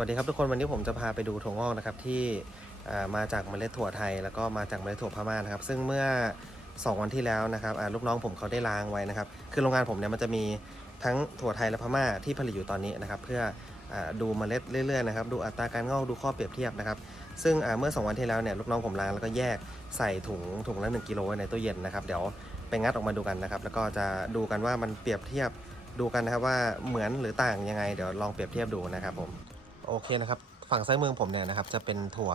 วัสดีครับทุกคนวันนี้ผมจะพาไปดูถั่วงอกนะครับที่มาจากเมล็ดถั่วไทย แล้วก็มาจากเมล็ดถั่วพม่านะครับ ซึ่งเมื่อ 2 วันที่แล้วนะครับลูกน้องผมเขาได้ล้างไว้นะครับ คือโรงงานผมเนี่ยมันจะมีทั้งถั่วไทยและพม่าที่ผลิตอยู่ตอนนี้นะครับ เพื่ออดูเมล็ดเรื่อยๆนะครับดูอัตราการงอกดูข้อเปรียบเทียบนะครับซึ่งเมื่อ 2 วันที่แล้วเนี่ยลูกน้องผมล้างแล้วก็แยกใส่ถุงถุงละ1กิโลในตู้เย็นนะครับเดี๋ยวไปงัดออกมาดูกันนะครับ แล้วก็จะดูกันว่ามันเปรียบเทียบดูกันนะครับว่าเหมือนหรือต่างยังไง เดี๋ยวลองเปรียบเทียบดูนะครับผม โอเคนะครับ ฝั่งซ้ายมือผมเนี่ยนะครับจะเป็นถั่ว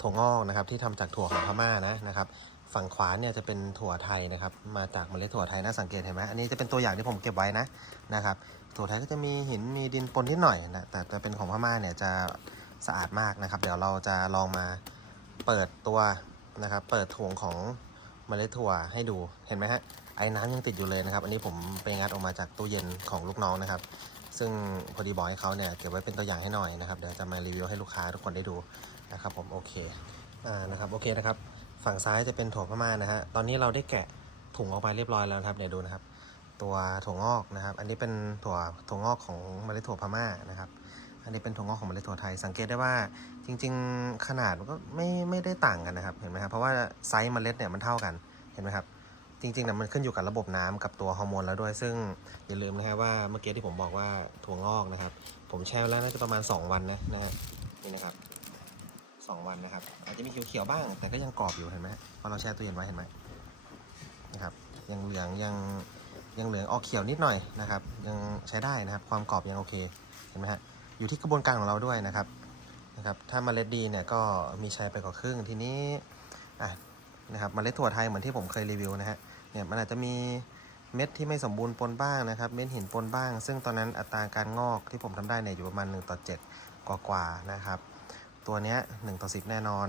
ถั่วงอกนะครับ ที่ทำจากถั่วของพม่านะนะครับ ฝั่งขวาเนี่ยจะเป็นถั่วไทยนะครับ มาจากเมล็ดถั่วไทยน่าสังเกตเห็นไหมอันนี้จะเป็นตัวอย่างที่ผมเก็บไว้นะนะครับ ถั่วไทยก็จะมีหินมีดินปนนิดหน่อยนะแต่จะเป็นของพม่าเนี่ยจะสะอาดมากนะครับ เดี๋ยวเราจะลองมาเปิดตัวนะครับ เปิดถุงของเมล็ดถั่วให้ดูเห็นไหมฮะไอ้น้ำยังติดอยู่เลยนะครับ อันนี้ผมไปงัดออกมาจากตู้เย็นของลูกน้องนะครับ ซึ่งพอดีบอกให้เขาเนี่ยเก็บไว้เป็นตัวอย่างให้หน่อยนะครับเดี๋ยวจะมารีวิวให้ลูกค้าทุกคนได้ดูนะครับผมโอเคอ่านะครับโอเคนะครับฝั่งซ้ายจะเป็นถั่วพม่านะฮะตอนนี้เราได้แกะถุงออกไปเรียบร้อยแล้วครับเดี๋ยวดูนะครับ ตัวถั่วงอกนะครับ อันนี้เป็นถั่วถั่วงอกของเมล็ดถั่วพม่านะครับ อันนี้เป็นถั่วงอกของเมล็ดถั่วไทย สังเกตได้ว่าจริง ๆ ขนาดมันก็ไม่ไม่ได้ต่างกันนะครับเห็นไหมครับเพราะว่าไซส์เมล็ดเนี่ยมันเท่ากันเห็นไหมครับ จริงๆนะมันขึ้นอยู่กับระบบน้ำกับตัวฮอร์โมนแล้วด้วย ซึ่งอย่าลืมนะครับว่าเมื่อกี้ที่ผมบอกว่าถั่วงอกนะครับ ผมแช่แล้วน่าจะประมาณ 2 วันนะนะฮะนี่นะครับ2วันนะครับ อาจจะมีเขียวๆบ้าง แต่ก็ยังกรอบอยู่เห็นไหมพราะเราแช่ตู้เย็นไว้เห็นไหมนะครับ ยังเหลืองยังยังเหลืองออกเขียวนิดหน่อยนะครับ ยังใช้ได้นะครับ ความกรอบยังโอเคเห็นไหมฮะอยู่ที่กระบวนการของเราด้วยนะครับนะครับ ถ้าเมล็ดดีเนี่ยก็มีชัยไปกว่าครึ่งทีนี้อะนะครับเมล็ดถั่วไทยเหมือนที่ผมเคยรีวิวนะฮะ เนี่ยมันอาจจะมีเม็ดที่ไม่สมบูรณ์ปนบ้างนะครับ เม็ดหินปนบ้าง ซึ่งตอนนั้นอัตราการงอกที่ผมทำได้เนี่ยอยู่ประมาณ1ต่อ7กว่ากว่าๆนะครับ ตัวเนี้ย1ต่อ10 แน่นอน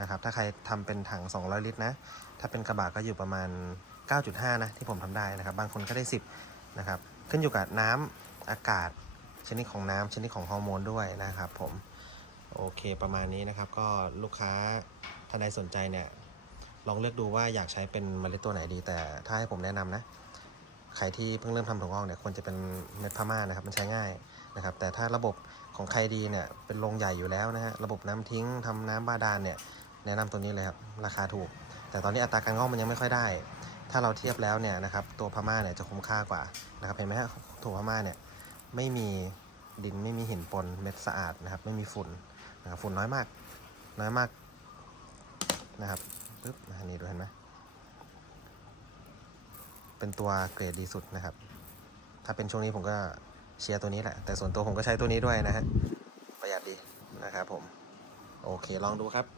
นะครับ ถ้าใครทำเป็นถัง 200 ลิตรนะ ถ้าเป็นกระบะก็อยู่ประมาณ 9.5 นะที่ผมทำได้นะครับ บางคนก็ได้ 10 นะครับ ขึ้นอยู่กับน้ำอากาศ ชนิดของน้ำชนิดของฮอร์โมนด้วยนะครับ ผม โอเคประมาณนี้นะครับ ก็ลูกค้าท่านใดสนใจเนี่ย ลองเลือกดูว่าอยากใช้เป็นเมล็ดตัวไหนดี แต่ถ้าให้ผมแนะนำนะ ใครที่เพิ่งเริ่มทำถั่วงอกเนี่ยควรจะเป็นเม็ดพม่านะครับ มันใช้ง่ายนะครับ แต่ถ้าระบบของใครดีเนี่ยเป็นโรงใหญ่อยู่แล้วนะฮะ ระบบน้ำทิ้งทำน้ำบาดาลเนี่ยแนะนำตัวนี้เลยครับ ราคาถูก แต่ตอนนี้อัตราการงอกมันยังไม่ค่อยได้ ถ้าเราเทียบแล้วเนี่ยนะครับ ตัวพม่าเนี่ยจะคุ้มค่ากว่านะครับ เห็นไหมฮะถั่วพม่าเนี่ยไม่มีดินไม่มีหินปนเม็ดสะอาดนะครับ ไม่มีฝุ่นนะครับฝุ่นน้อยมากน้อยมากนะครับ ปึ๊บอันนี้ดูเห็นไหมเป็นตัวเกรดดีสุดนะครับ ถ้าเป็นช่วงนี้ผมก็เชียร์ตัวนี้แหละ แต่ส่วนตัวผมก็ใช้ตัวนี้ด้วยนะฮะ ประหยัดดีนะครับผม โอเค ลองดูครับ